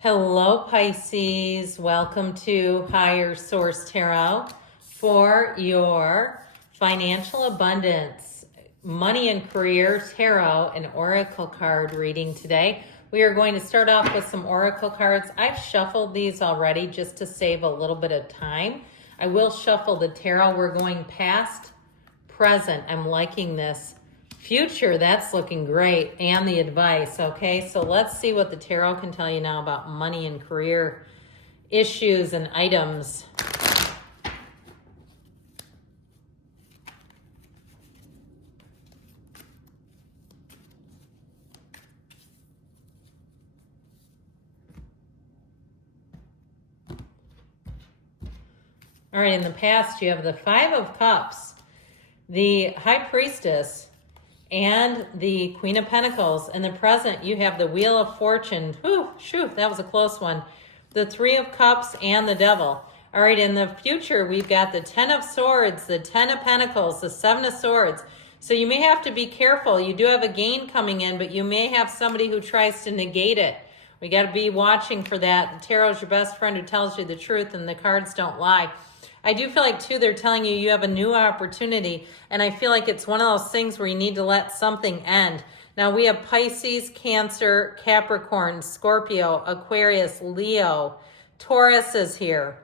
Hello, Pisces. Welcome to Higher Source Tarot for your financial abundance, money and career tarot and oracle card reading today. We are going to start off with some oracle cards. I've shuffled these already just to save a little bit of time. I will shuffle the tarot. We're going past, present. I'm liking this. Future, that's looking great, and the advice. Okay, so let's see what the tarot can tell you now about money and career issues and items. All right, in the past, you have the Five of Cups, the High Priestess, and the Queen of Pentacles. In the present, you have the Wheel of Fortune. Whew, shoot, that was a close one. The Three of Cups and the Devil. All right, in the future, we've got the Ten of Swords, the Ten of Pentacles, the Seven of Swords. So you may have to be careful. You do have a gain coming in, but you may have somebody who tries to negate it. We got to be watching for that. The tarot is your best friend who tells you the truth, and the cards don't lie. I do feel like, too, they're telling you you have a new opportunity, and I feel like it's one of those things where you need to let something end. Now, we have Pisces, Cancer, Capricorn, Scorpio, Aquarius, Leo, Taurus is here.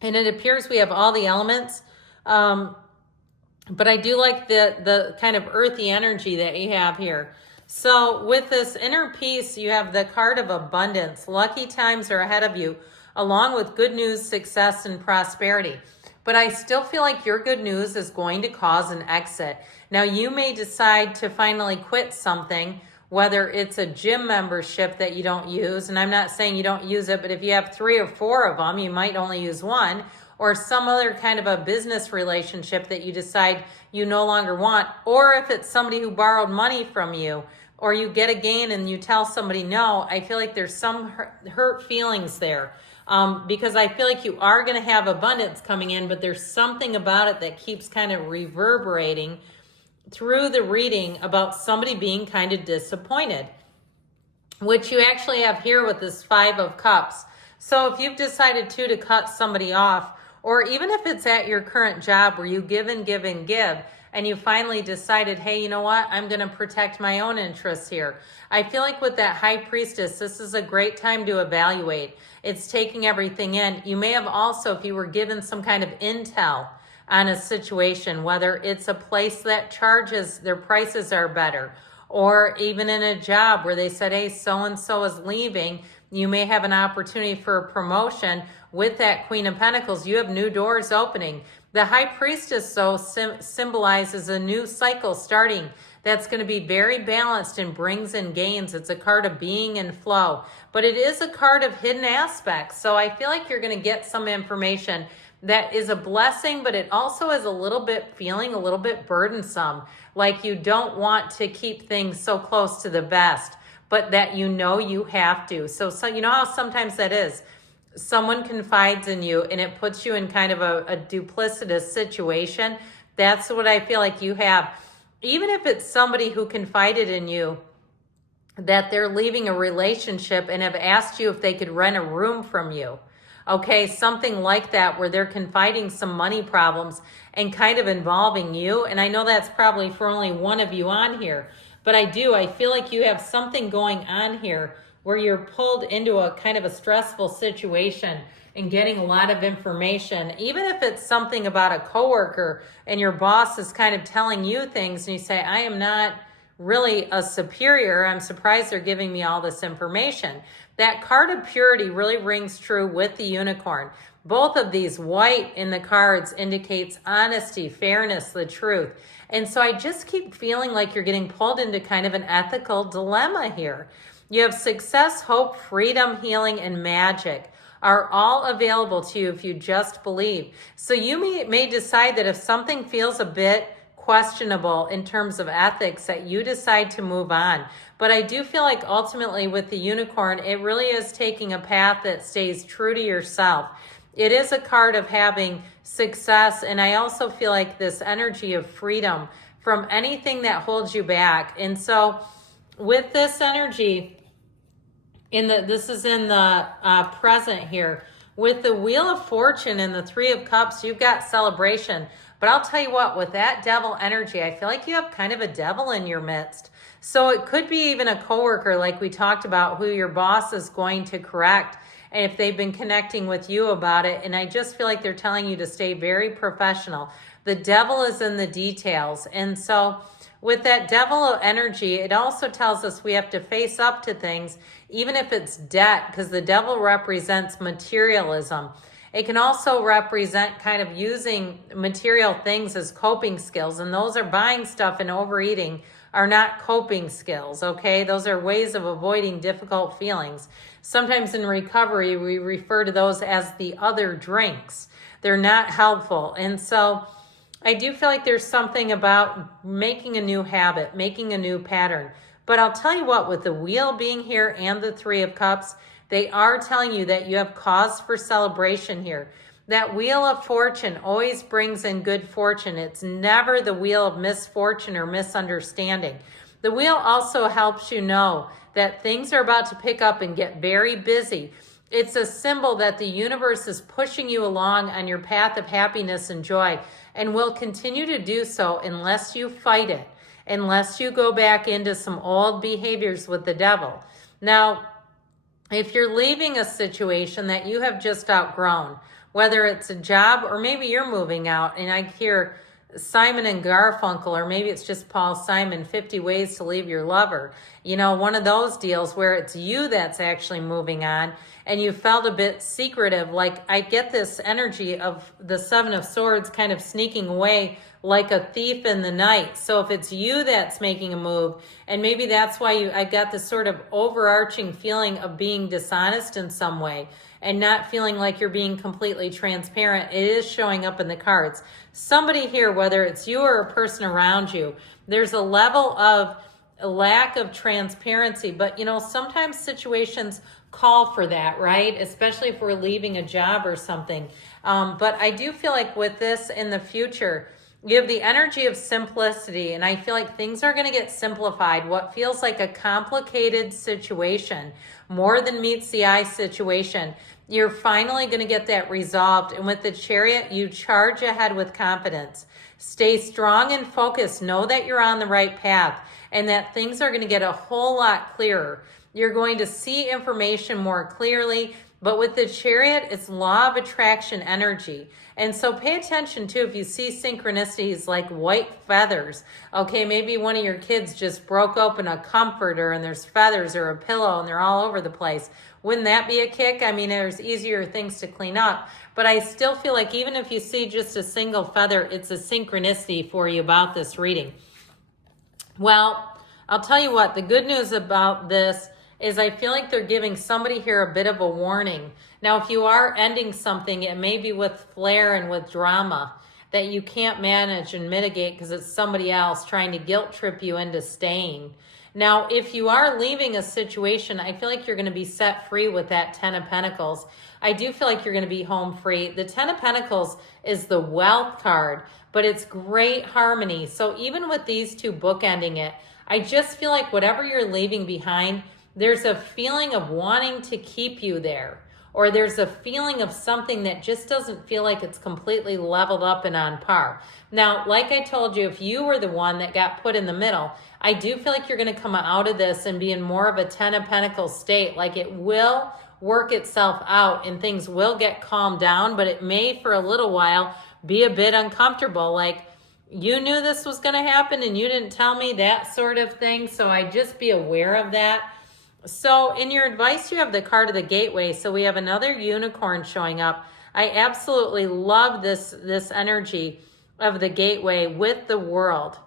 And it appears we have all the elements, but I do like the kind of earthy energy that you have here. So with this inner peace, you have the card of abundance. Lucky times are ahead of you, along with good news, success, and prosperity. But I still feel like your good news is going to cause an exit. Now, you may decide to finally quit something, whether it's a gym membership that you don't use, and I'm not saying you don't use it, but if you have 3 or 4 of them, you might only use one, or some other kind of a business relationship that you decide you no longer want, or if it's somebody who borrowed money from you, or you get a gain and you tell somebody no. I feel like there's some hurt feelings there. Because I feel like you are going to have abundance coming in, but there's something about it that keeps kind of reverberating through the reading about somebody being kind of disappointed, which you actually have here with this Five of Cups. So if you've decided to cut somebody off, or even if it's at your current job where you give and give and give, and you finally decided, hey, you know what? I'm going to protect my own interests here. I feel like with that High Priestess, this is a great time to evaluate. It's taking everything in. You may have also, if you were given some kind of intel on a situation, whether it's a place that charges, their prices are better, or even in a job where they said, hey, so-and-so is leaving, you may have an opportunity for a promotion. With that Queen of Pentacles, you have new doors opening. The High Priestess, though, symbolizes a new cycle starting that's going to be very balanced and brings in gains. It's a card of being and flow, but it is a card of hidden aspects. So I feel like you're going to get some information that is a blessing, but it also is a little bit feeling a little bit burdensome, like you don't want to keep things so close to the best, but that you know you have to. So you know how sometimes that is. Someone confides in you and it puts you in kind of a duplicitous situation. That's what I feel like you have. Even if it's somebody who confided in you that they're leaving a relationship and have asked you if they could rent a room from you. Okay, something like that where they're confiding some money problems and kind of involving you. And I know that's probably for only one of you on here, but I feel like you have something going on here where you're pulled into a kind of a stressful situation and getting a lot of information, even if it's something about a coworker and your boss is kind of telling you things and you say, I am not really a superior. I'm surprised they're giving me all this information. That card of purity really rings true with the unicorn. Both of these, white in the cards indicates honesty, fairness, the truth. And so I just keep feeling like you're getting pulled into kind of an ethical dilemma here. You have success, hope, freedom, healing, and magic are all available to you if you just believe. So you may decide that if something feels a bit questionable in terms of ethics, that you decide to move on. But I do feel like ultimately with the unicorn, it really is taking a path that stays true to yourself. It is a card of having success, and I also feel like this energy of freedom from anything that holds you back. And so with this energy, This is in the present here. With the Wheel of Fortune and the Three of Cups, you've got celebration. But I'll tell you what, with that devil energy, I feel like you have kind of a devil in your midst. So it could be even a coworker, like we talked about, who your boss is going to correct, and if they've been connecting with you about it. And I just feel like they're telling you to stay very professional. The devil is in the details. And so with that devil energy, it also tells us we have to face up to things, even if it's debt, because the devil represents materialism. It can also represent kind of using material things as coping skills, and those are buying stuff and overeating are not coping skills, okay? Those are ways of avoiding difficult feelings. Sometimes in recovery, we refer to those as the other drinks. They're not helpful. And so I do feel like there's something about making a new habit, making a new pattern. But I'll tell you what, with the Wheel being here and the Three of Cups, they are telling you that you have cause for celebration here. That Wheel of Fortune always brings in good fortune. It's never the wheel of misfortune or misunderstanding. The wheel also helps you know that things are about to pick up and get very busy. It's a symbol that the universe is pushing you along on your path of happiness and joy, and will continue to do so unless you fight it, unless you go back into some old behaviors with the devil. Now, if you're leaving a situation that you have just outgrown, whether it's a job or maybe you're moving out, and I hear Simon and Garfunkel, or maybe it's just Paul Simon, 50 Ways to Leave Your Lover. You know, one of those deals where it's you that's actually moving on, and you felt a bit secretive. Like, I get this energy of the Seven of Swords kind of sneaking away like a thief in the night. So if it's you that's making a move, and maybe that's why I got this sort of overarching feeling of being dishonest in some way, and not feeling like you're being completely transparent. It is showing up in the cards. Somebody here, whether it's you or a person around you, there's a level of a lack of transparency. But, you know, sometimes situations call for that, right? Especially if we're leaving a job or something. But I do feel like with this in the future, you have the energy of simplicity, and I feel like things are going to get simplified. What feels like a complicated situation, more than meets the eye situation, you're finally going to get that resolved. And with the Chariot, you charge ahead with confidence. Stay strong and focused. Know that you're on the right path and that things are going to get a whole lot clearer. You're going to see information more clearly. But with the Chariot, it's law of attraction energy. And so pay attention too if you see synchronicities like white feathers. Okay, maybe one of your kids just broke open a comforter and there's feathers, or a pillow, and they're all over the place. Wouldn't that be a kick? I mean, there's easier things to clean up. But I still feel like even if you see just a single feather, it's a synchronicity for you about this reading. Well, I'll tell you what, the good news about this is I feel like they're giving somebody here a bit of a warning. Now, if you are ending something, it may be with flair and with drama that you can't manage and mitigate because it's somebody else trying to guilt trip you into staying. Now, if you are leaving a situation, I feel like you're going to be set free with that Ten of Pentacles. I do feel like you're going to be home free. The Ten of Pentacles is the wealth card, but it's great harmony. So even with these two bookending it, I just feel like whatever you're leaving behind, there's a feeling of wanting to keep you there, or there's a feeling of something that just doesn't feel like it's completely leveled up and on par. Now, like I told you, if you were the one that got put in the middle, I do feel like you're going to come out of this and be in more of a Ten of Pentacles state. Like, it will work itself out and things will get calmed down, but it may for a little while be a bit uncomfortable. Like, you knew this was going to happen and you didn't tell me, that sort of thing. So I just be aware of that. So in your advice, you have the card of the Gateway. So we have another unicorn showing up. I absolutely love this energy of the Gateway with the World.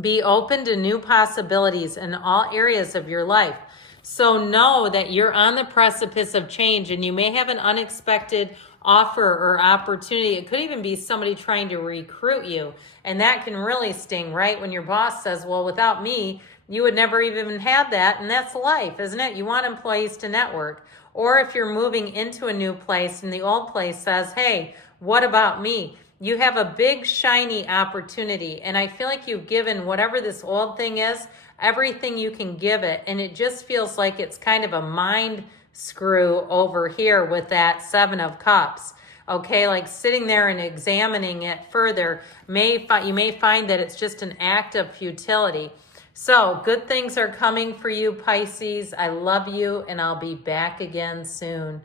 Be open to new possibilities in all areas of your life. So know that you're on the precipice of change, and you may have an unexpected offer or opportunity. It could even be somebody trying to recruit you, and that can really sting, right? When your boss says, well, without me, you would never even have that. And that's life, isn't it? You want employees to network. Or if you're moving into a new place and the old place says, hey, what about me? You have a big, shiny opportunity. And I feel like you've given whatever this old thing is everything you can give it. And it just feels like it's kind of a mind screw over here with that Seven of Cups. Okay, like sitting there and examining it further, you may find that it's just an act of futility. So good things are coming for you, Pisces. I love you, and I'll be back again soon.